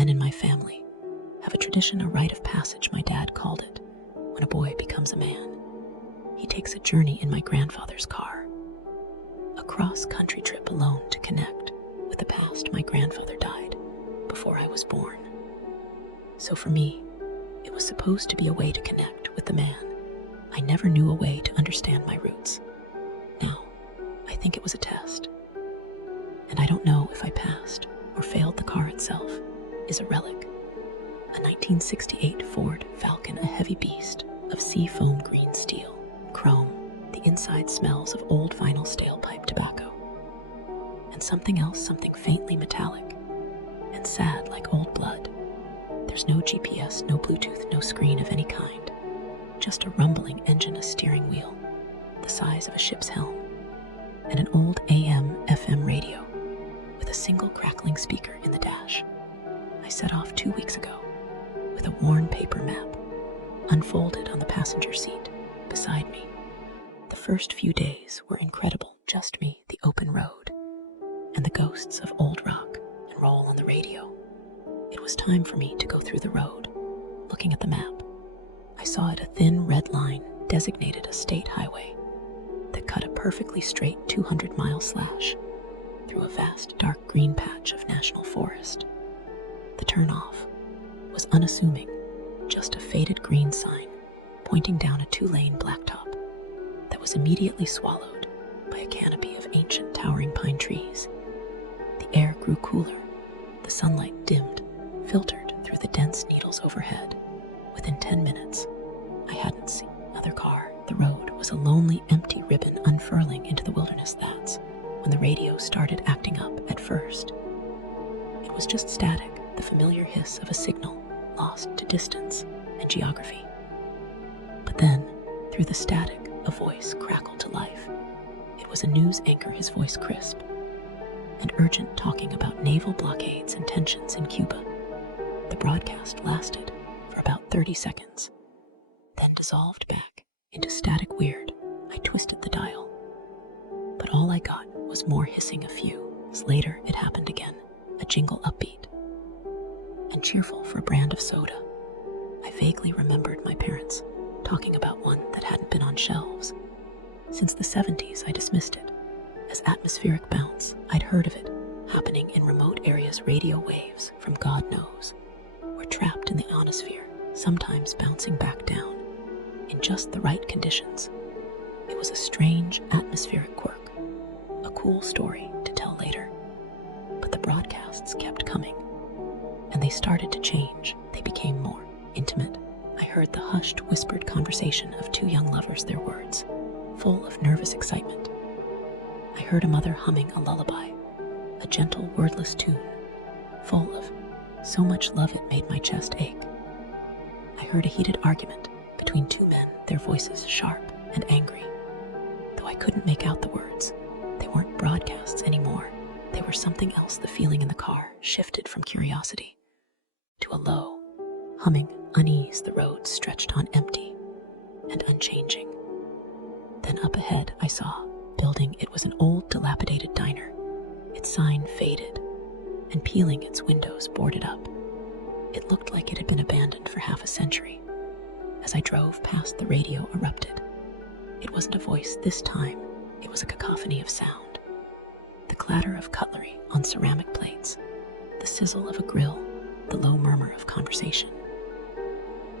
men in my family have a tradition, a rite of passage, my dad called it, when a boy becomes a man. He takes a journey in my grandfather's car, a cross-country trip alone to connect with the past. My grandfather died before I was born. So for me, it was supposed to be a way to connect with the man. I never knew a way to understand my roots. Now, I think it was a test. And I don't know if I passed or failed. The car itself is a relic. A 1968 Ford Falcon, a heavy beast of seafoam green steel, chrome. The inside smells of old vinyl, stale pipe tobacco. And something else, something faintly metallic and sad like old blood. There's no GPS, no Bluetooth, no screen of any kind. Just a rumbling engine, a steering wheel the size of a ship's helm, and an old AM/FM radio with a single crackling speaker in the dash. I set off 2 weeks ago with a worn paper map unfolded on the passenger seat beside me. The first few days were incredible. Just me, the open road, and the ghosts of old rock and roll on the radio. It was time for me to go through the road. Looking at the map, I saw it, a thin red line designated a state highway that cut a perfectly straight 200-mile slash through a vast dark green patch of national forest. The turnoff was unassuming, just a faded green sign pointing down a 2-lane blacktop that was immediately swallowed by a canopy of ancient towering pine trees. The air grew cooler, the sunlight dimmed, filtered through the dense needles overhead. Within 10 minutes, I hadn't seen another car. The road was a lonely, empty ribbon unfurling into the wilderness. That's when the radio started acting up. At first, it was just static, the familiar hiss of a signal lost to distance and geography. But then, through the static, a voice crackled to life. It was a news anchor, his voice crisp and urgent, talking about naval blockades and tensions in Cuba. The broadcast lasted for about 30 seconds, then dissolved back into static. Weird. I twisted the dial, but all I got was more hissing. A few minutes later, it happened again, a jingle upbeat and cheerful for a brand of soda. I vaguely remembered my parents talking about one that hadn't been on shelves since the 70s. I dismissed it as atmospheric bounce. I'd heard of it happening in remote areas. Radio waves from God knows were trapped in the ionosphere, sometimes bouncing back down in just the right conditions. It was a strange atmospheric quirk, a cool story to tell later. But the broadcasts kept coming, and they started to change. They became more intimate. I heard the hushed, whispered conversation of two young lovers, their words full of nervous excitement. I heard a mother humming a lullaby, a gentle, wordless tune, full of so much love it made my chest ache. I heard a heated argument between two men, their voices sharp and angry. Though I couldn't make out the words, they weren't broadcasts anymore. They were something else. The feeling in the car shifted from curiosity to a low, humming unease. The road stretched on, empty and unchanging. Then up ahead I saw a building. It was an old, dilapidated diner, its sign faded and peeling, its windows boarded up. It looked like it had been abandoned for half a century. As I drove past, the radio erupted. It wasn't a voice this time, it was a cacophony of sound. The clatter of cutlery on ceramic plates, the sizzle of a grill, the low murmur of conversation.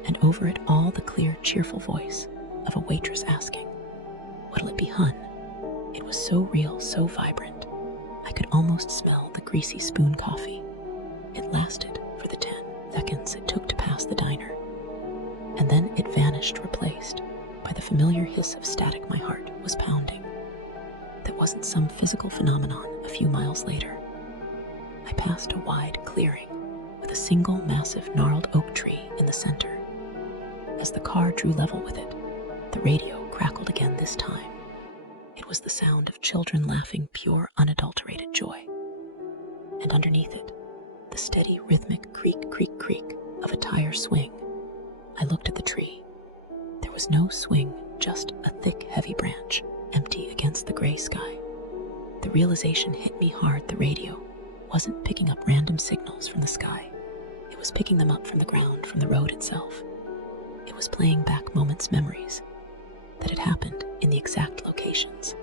And over it all, the clear, cheerful voice of a waitress asking, "What'll it be, hun?" It was so real, so vibrant. I could almost smell the greasy spoon coffee. It lasted for the 10 seconds it took to pass the diner, and then it vanished, replaced by the familiar hiss of static. My heart was pounding. That wasn't some physical phenomenon. A few miles later, I passed a wide clearing with a single massive gnarled oak tree in the center. As the car drew level with it, the radio crackled again. This time, it was the sound of children laughing, pure, unadulterated joy. And underneath it, the steady, rhythmic creak, creak, creak of a tire swing. I looked at the tree. There was no swing, just a thick, heavy branch, empty against the gray sky. The realization hit me hard. The radio wasn't picking up random signals from the sky. was picking them up from the ground, from the road itself. It was playing back moments, memories that had happened in the exact locations.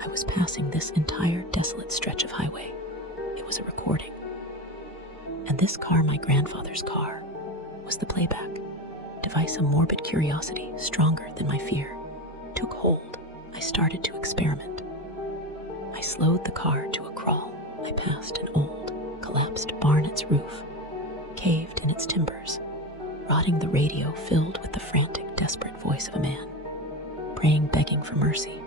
I was passing this entire desolate stretch of highway. It was a recording. And this car, my grandfather's car, was the playback device. A morbid curiosity, stronger than my fear, took hold. I started to experiment. I slowed the car to a crawl. I passed an old, collapsed barn. Its roof caved in its timbers, rotting. The radio filled with the frantic, desperate voice of a man, praying, begging for mercy,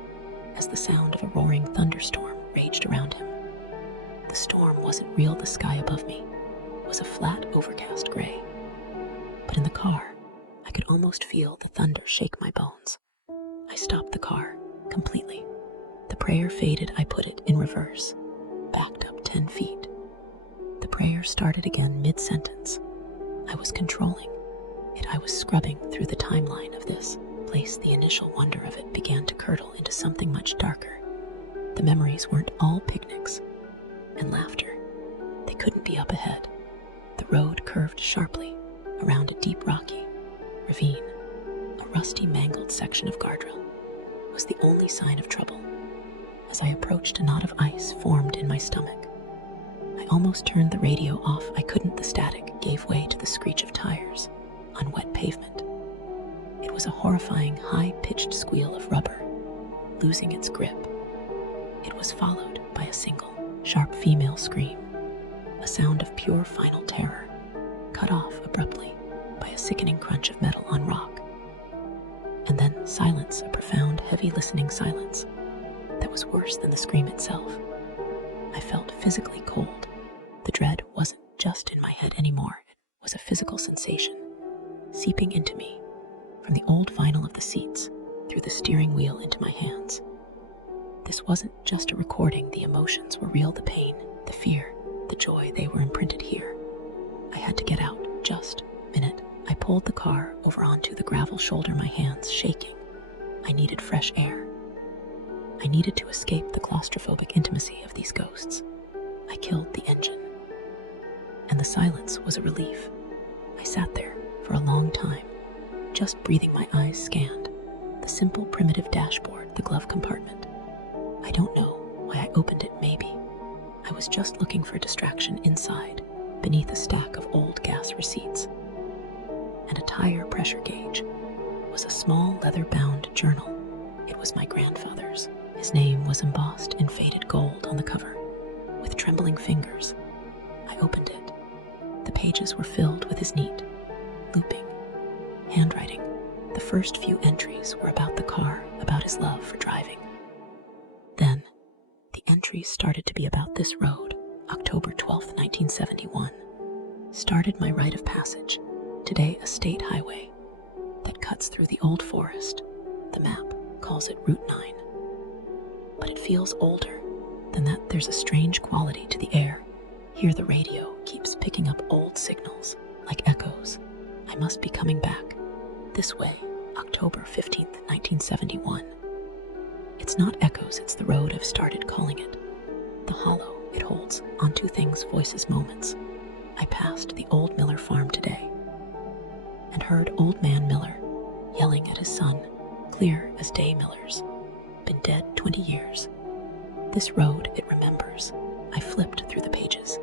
as the sound of a roaring thunderstorm raged around him. The storm wasn't real. The sky above me was a flat, overcast gray. But in the car, I could almost feel the thunder shake my bones. I stopped the car completely. The prayer faded. I put it in reverse, backed up 10 feet. The prayer started again mid-sentence. I was controlling it. I was scrubbing through the timeline of this place. The initial wonder of it began to curdle into something much darker. The memories weren't all picnics and laughter. They couldn't be up ahead. The road curved sharply around a deep, rocky ravine. A rusty, mangled section of guardrail was the only sign of trouble. As I approached, a knot of ice formed in my stomach. I almost turned the radio off. I couldn't. The static gave way to the screech of tires on wet pavement. It was a horrifying, high-pitched squeal of rubber losing its grip. It was followed by a single, sharp female scream, a sound of pure final terror, cut off abruptly by a sickening crunch of metal on rock. And then silence, a profound, heavy, listening silence that was worse than the scream itself. I felt physically cold. The dread wasn't just in my head anymore. It was a physical sensation, seeping into me from the old vinyl of the seats, through the steering wheel into my hands. This wasn't just a recording. The emotions were real. The pain, the fear, the joy, they were imprinted here. I had to get out. Just a minute. I pulled the car over onto the gravel shoulder, my hands shaking. I needed fresh air. I needed to escape the claustrophobic intimacy of these ghosts. I killed the engine, and the silence was a relief. I sat there for a long time, just breathing. My eyes scanned the simple, primitive dashboard, the glove compartment. I don't know why I opened it. Maybe I was just looking for distraction. Inside, beneath a stack of old gas receipts and a tire pressure gauge, was a small leather-bound journal. It was my grandfather's. His name was embossed in faded gold on the cover. With trembling fingers, I opened it. The pages were filled with his neat, looping handwriting. The first few entries were about the car, about his love for driving. Then, the entries started to be about this road. October 12th, 1971. Started my rite of passage. Today, a state highway that cuts through the old forest. The map calls it Route 9. But it feels older than that. There's a strange quality to the air. Here the radio keeps picking up old signals, like echoes. I must be coming back. This way, October 15th, 1971. It's not echoes, it's the road. I've started calling it the hollow. It holds onto things, voices, moments. I passed the old Miller farm today and heard old man Miller yelling at his son, clear as day. Miller's been dead 20 years. This road, it remembers. I flipped through the pages.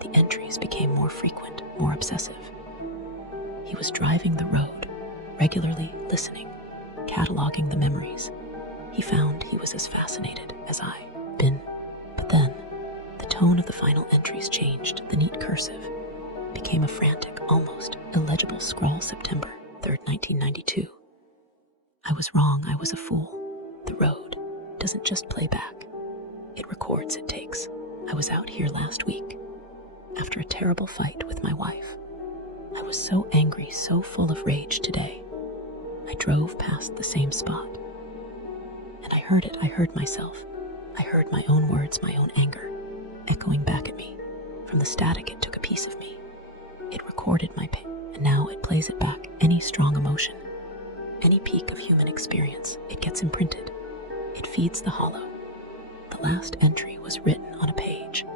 The entries became more frequent, more obsessive. He was driving the road, regularly listening, cataloging the memories. He found he was as fascinated as I'd been. But then, the tone of the final entries changed. The neat cursive became a frantic, almost illegible scrawl. September 3rd, 1992. I was wrong. I was a fool. The road doesn't just play back. It records, it takes. I was out here last week, after a terrible fight with my wife. I was so angry, so full of rage today. I drove past the same spot, and I heard it. I heard myself. I heard my own words, my own anger, echoing back at me. From the static, it took a piece of me. It recorded my pain, and now it plays it back. Any strong emotion, any peak of human experience, it gets imprinted. It feeds the hollow. The last entry was written on a page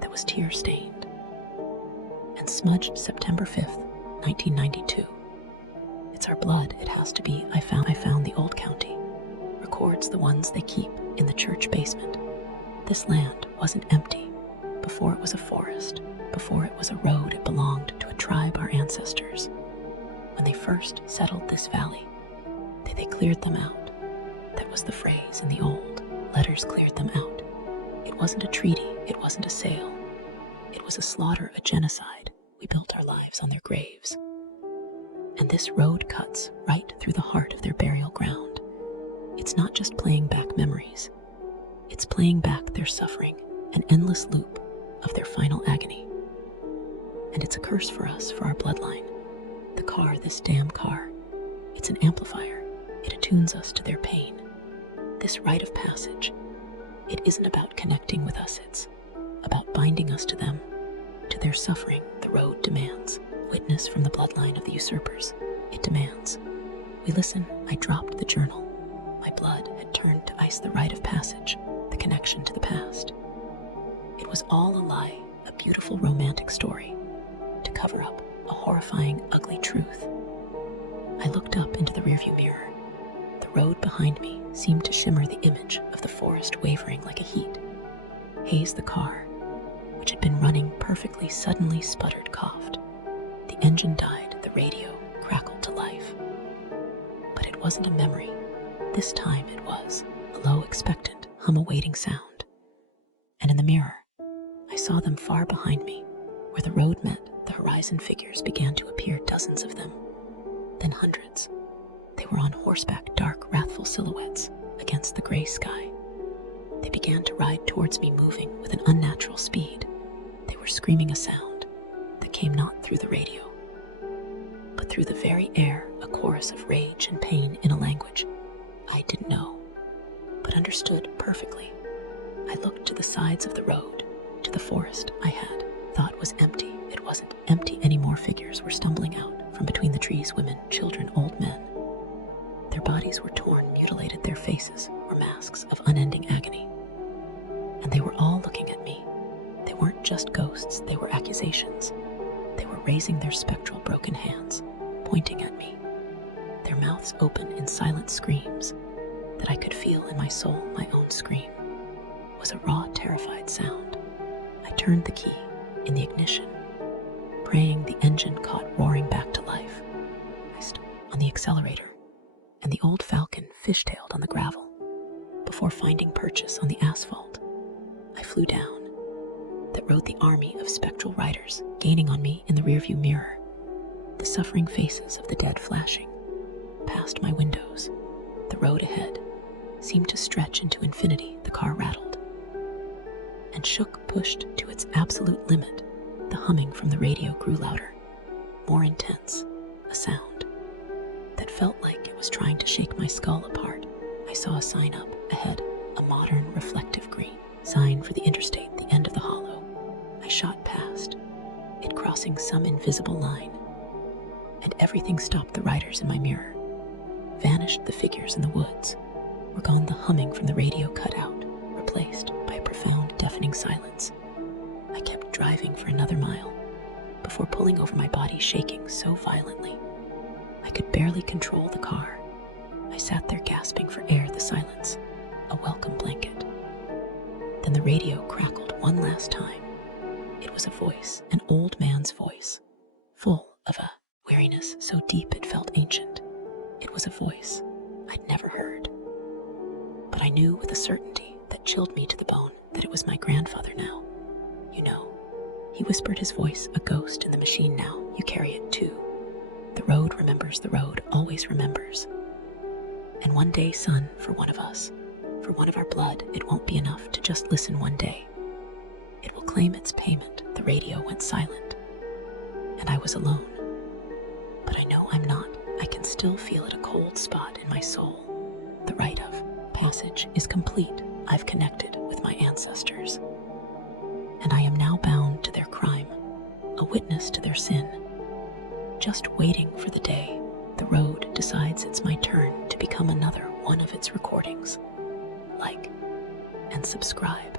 that was tear-stained. and smudged September 5th, 1992. It's our blood, it has to be. I found the old county. Records, the ones they keep in the church basement. This land wasn't empty. Before it was a forest, before it was a road, it belonged to a tribe, our ancestors. When they first settled this valley, they cleared them out. That was the phrase in the old letters, cleared them out. It wasn't a treaty, it wasn't a sale. It was a slaughter, a genocide. We built our lives on their graves. And this road cuts right through the heart of their burial ground. It's not just playing back memories. It's playing back their suffering, an endless loop of their final agony. And it's a curse for us, for our bloodline. The car, this damn car, it's an amplifier. It attunes us to their pain. This rite of passage, it isn't about connecting with us, it's about binding us to them, to their suffering. The road demands witness from the bloodline of the usurpers. It demands. We listen. I dropped the journal. My blood had turned to ice. The rite of passage, the connection to the past. It was all a lie, a beautiful romantic story, to cover up a horrifying, ugly truth. I looked up into the rearview mirror. The road behind me seemed to shimmer, the image of the forest wavering like a heat. Hayes, the car, which had been running perfectly, suddenly sputtered, coughed. The engine died, the radio crackled to life. But it wasn't a memory. This time it was a low, expectant, hum-awaiting sound. And in the mirror, I saw them far behind me. Where the road met, the horizon figures began to appear, dozens of them, then hundreds. They were on horseback, dark, wrathful silhouettes against the gray sky. They began to ride towards me, moving with an unnatural speed. They were screaming a sound that came not through the radio, but through the very air, a chorus of rage and pain in a language I didn't know, but understood perfectly. I looked to the sides of the road, to the forest I had thought was empty. It wasn't empty anymore. Figures were stumbling out from between the trees, women, children, old men. Their bodies were torn, mutilated. Their faces were masks of unending agony. And they were all looking at me. They weren't just ghosts, they were accusations. They were raising their spectral, broken hands, pointing at me. Their mouths open in silent screams that I could feel in my soul. My own scream was a raw, terrified sound. I turned the key in the ignition, praying the engine caught roaring back to life. I stood on the accelerator, and the old Falcon fishtailed on the gravel. Before finding purchase on the asphalt, I flew down. That rode the army of spectral riders, gaining on me in the rearview mirror, the suffering faces of the dead flashing past my windows. The road ahead seemed to stretch into infinity. The car rattled and shook, pushed to its absolute limit. The humming from the radio grew louder, more intense, a sound that felt like it was trying to shake my skull apart. I saw a sign up ahead, a modern, reflective green sign for the interstate, the end of the hollow. I shot past it, crossing some invisible line, and everything stopped. The riders in my mirror vanished. The figures in the woods were gone. The humming from the radio cut out, replaced by a profound, deafening silence. I kept driving for another mile before pulling over, my body shaking so violently I could barely control the car. I sat there gasping for air, the silence, a welcome blanket. Then the radio crackled one last time. It was a voice, an old man's voice, full of a weariness so deep it felt ancient. It was a voice I'd never heard, but I knew with a certainty that chilled me to the bone that it was my grandfather now. You know, he whispered, his voice a ghost in the machine now. You carry it too. The road remembers, the road always remembers. And one day, son, for one of us, for one of our blood, it won't be enough to just listen one day. It will claim its payment. The radio went silent, and I was alone. But I know I'm not. I can still feel it, a cold spot in my soul. The rite of passage is complete. I've connected with my ancestors, and I am now bound to their crime, a witness to their sin, just waiting for the day the road decides it's my turn to become another one of its recordings. Like and subscribe.